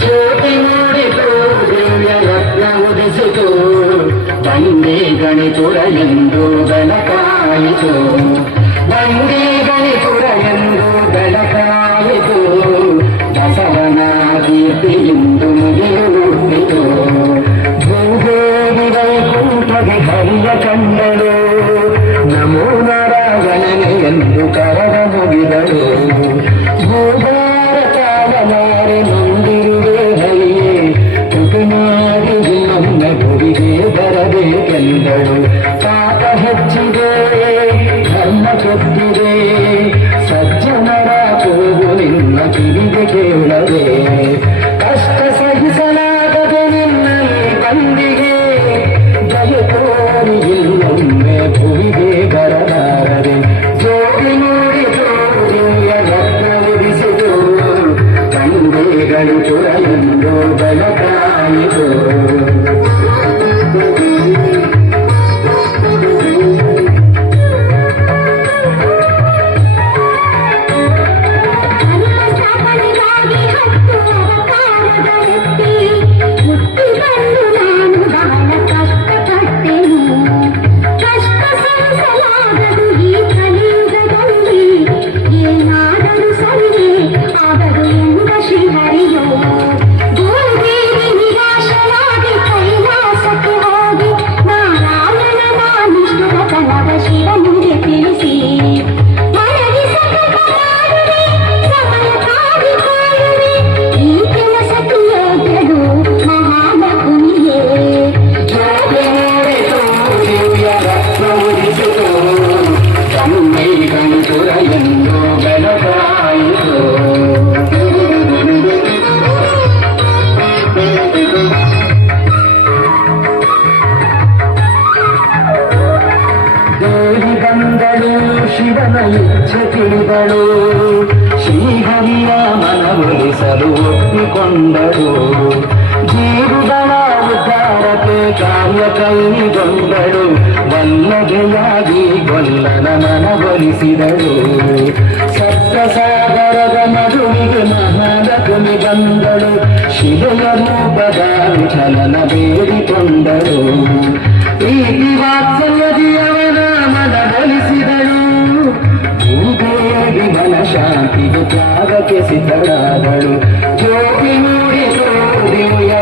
ಜ್ಯೋತಿ ಮೂಡಿತು ದಿವ್ಯ ರತ್ನ ಉದಿಸಿತು ಬಂದೇ ಗಣಿತುರ ಎಂದು ಬೆಳಕಾಯಿತು ಬಂದೇ ಗಣಿತುರ ಎಂದು ಬೆಳಕಾಯಿತು ಬಸವನ ಕೀರ್ತಿಯಿಂದ ಮುಗಿಲು ಹುಟ್ಟಿತು ಭೂದೇವಿ ವೈಕುಂಠಗೆ ಹರಿಯ ಕಂಡಳು ನಮೋ ನಾರಾಯಣನೆ ಎಂದು ಕರೆದ ಮುಗಿದಳು ಭೂಭಾರತಾವಲಾರೆ ನಂದಿರುವೆ ಹರಿಯೇ ಕುಟುಮಾರಿ ನಮ್ಮ ಗುರಿಗೆ ಬರಬೇಕೆಂದಳು ಪಾಪ ಹೆಚ್ಚಿದೆ ಧರ್ಮ ಕೆತ್ತಿದೆ ಸಜ್ಜನರ ಕೂಗು ನಿನ್ನ ಕಿವಿಗೆ ಕೇಳದೆ ಕಷ್ಟ ಸಹಿಸಲಾಗದೆ ನಿನ್ನಲ್ಲಿ ಬಂದಿಗೆ ಜಯ ತೋರಿ ಇಲ್ಲೊಮ್ಮೆ ಭುವಿಗೆ ಬರಲಾರದೆ ಜೋಡಿ ನೋಡಿತು ದಿವ್ಯ ರತ್ನ ಉದಿಸಿತು ತಂದೆಗಳು ತುರಯೆಂದು ಬೆಳಕಾಯಿತು ಶಿವನ ಇಚ್ಛೆ ತಿಳಿದಳು ಶ್ರೀಹರಿಯ ಮನವೊಲಿಸಲು ಒಪ್ಪಿಕೊಂಡಳು ಜೀರುಗಳ ಉದ್ಧಾರಕ್ಕೆ ಕಾರ್ಯ ಕೈಗೊಂಡಳು ವಲ್ಲಭೆಯಾಗಿ ಗೊಲ್ಲನ ಮನವೊಲಿಸಿದಳು ಸಪ್ತಸಾಗರದ ಮಗುವಿಗೆ ಮಹಾಲಕ್ಷ್ಮಿ ಬಂದಳು ಶಿವೆಯ ರೂಪದ ವಿಠಲನ ಬೇಡಿಕೊಂಡಳು ಪ್ರೀತಿ ವಾತ್ಸಲ್ಯದಿ ಅವನ ಮನವೊಲಿಸಿದಳು ಭೂದೇವಿ ಮನ ಶಾಂತಿಗೆ ತ್ಯಾಗಕ್ಕೆ ಸಿದ್ಧಳಾದಳು ಜ್ಯೋತಿ ಮೂಡಿತು ದಿವ್ಯ